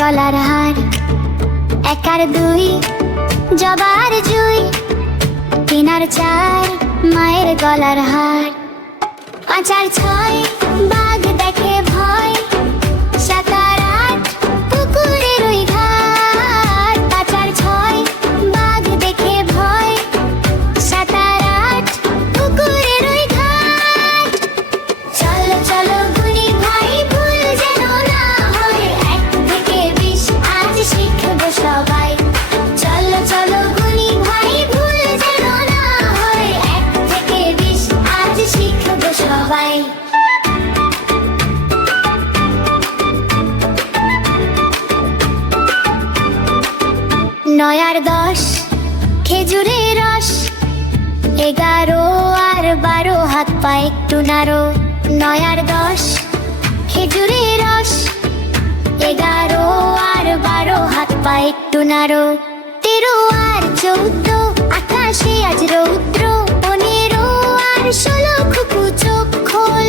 গলার হার। এক আর দুই জবার জুই, তিন আর চার মায়ের গলার হার। পাঁচ আর ছয় বাঘ দেখে ভয়, সাত আর আট পুকুরের ওই ঘাট। পাঁচ আর ছয় বাঘ দেখে ভয়, সাত আর আট পুকুরের ওই ঘাট। চলো চলো গুনি ভাই ভুল যেন না হয়, এক থেকে 20 আজ শিখবো সবাই। চলো চলো গুনি ভাই ভুল যেন না হয়, এক থেকে 20 আজ শিখবো সবাই। নয় আর 10 খেজুরের রস, 11 আর 12 হাত পা একটু নাড়ো। নয় আর 10 খেজুরের রস, 11 আর 12 হাত পা একটু নাড়ো। 13 আর 14 আকাশে আজ রৌদ্র, 15 আর 16 খুকু চোখ খোল।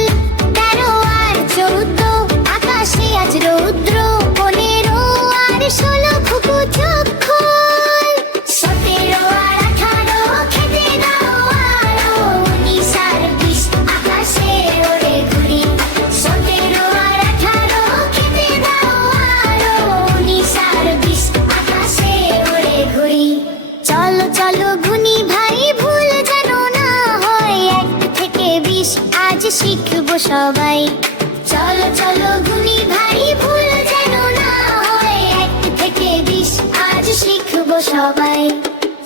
13 আর 14 আকাশে আজ রৌদ্র, 15 আর 16 খুকু চোখ খোল। 17 আর 18 খেতে দাও আলো, 19 আর 20 আকাশে ওড়ে ঘুড়ি। 17 আর 18 খেতে দাও আলো, 19 আর 20 আকাশে ওড়ে ঘুড়ি। চলো চলো গুনি ভাই ভুল যেন না হয়, এক থেকে 20 আজ শিখবো সবাই। চলো চলো গুনি ভাই ভুল যেন না হয়, এক থেকে 20 আজ শিখবো সবাই।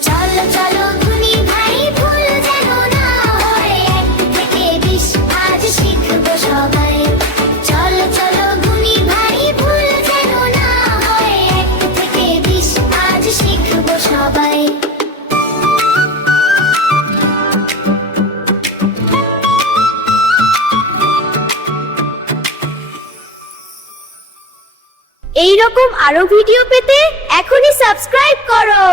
চলো চলো গুনি ভাই ভুল যেন না হয়, এক থেকে 20 আজ শিখবো সবাই। চলো চলো গুনি ভাই ভুল যেন না হয়, এক থেকে 20 আজ শিখবো সবাই। এই রকম আরো ভিডিও পেতে এখনই সাবস্ক্রাইব করো।